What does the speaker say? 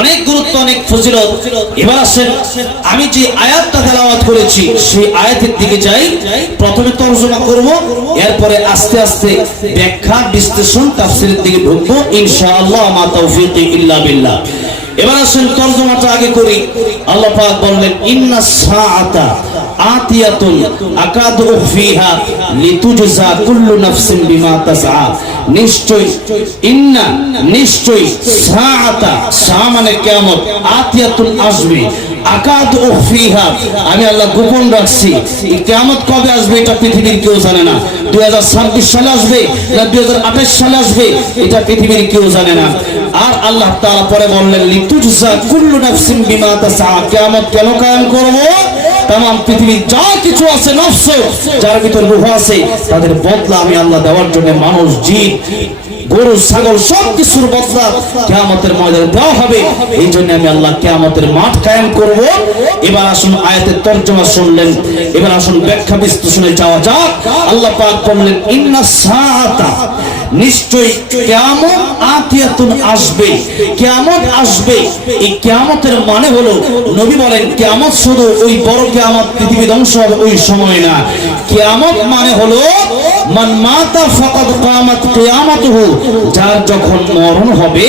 অনেক গুরুত্ব, অনেক ফজিলত। এবার আসেন, আমি যে আয়াতটা তেলাওয়াত করেছি সেই আয়াতের দিকে যাই। প্রথমে তরজমা করব, এরপরে আস্তে আস্তে ব্যাখ্যা, বিশ্লেষণ, তাফসীরের দিকে ঢুকবো ইনশাআল্লাহ। মা তাওফীকি ইল্লা বিল্লাহ। এবার আসেন তরজমাটা আগে করি। আল্লাহ পাক বললেন, ইন্নাস সাআতা আতিয়াতুন আকাদু ফিহা লিতুজজা কুল্লু নাফসিন বিমা তাসআ। নিশ্চয়, ইন্না নিশ্চয়, সাআতা সা মানে কিয়ামত, আতিয়াতুন আসবে, আকাদু ফিহা আমি আল্লাহ গোপন রাখছি। এই কিয়ামত কবে আসবে এটা পৃথিবীর কেউ জানে না। 2026 সালে আসবে না 2028 সালে আসবে এটা পৃথিবীর কেউ জানে না। আর আল্লাহ তাআলা পরে বললেন, লিতুজজা কুল্লু নাফসিন বিমা তাসআ। কিয়ামত কেন কায়েম করব? तमाम পৃথিবীর যা কিছু আছে, নফস যার ভিতর রূহ আছে, তাদের বদলা আমি আল্লাহ দেওয়ার জন্য মানুষ, জিন, গরু, ছাগল সব কিছুর বদলা কিয়ামতের ময়দানে দেওয়া হবে। এই জন্য আমি আল্লাহ কিয়ামতের মাঠ কায়েম করব। এবার আসুন আয়াতের তরজমা শুনলেন, এবার আসুন ব্যাখ্যা বিশ্লেষণে যাওয়া যাক। আল্লাহ পাক বললেন, ইন্নাস সাআতা নিশ্চয় কিয়ামত আতিয়াতুন আসবে, কিয়ামত আসবে। এই কিয়ামতের মানে হলো, নবী বলেন কিয়ামত শুধু ওই বড় কিয়ামত, পৃথিবী ধ্বংস হবে ওই সময় না। কিয়ামত মানে হলো মান মাতা ফাকাদ কামাত কিয়ামাতুহু, যার যখন মরণ হবে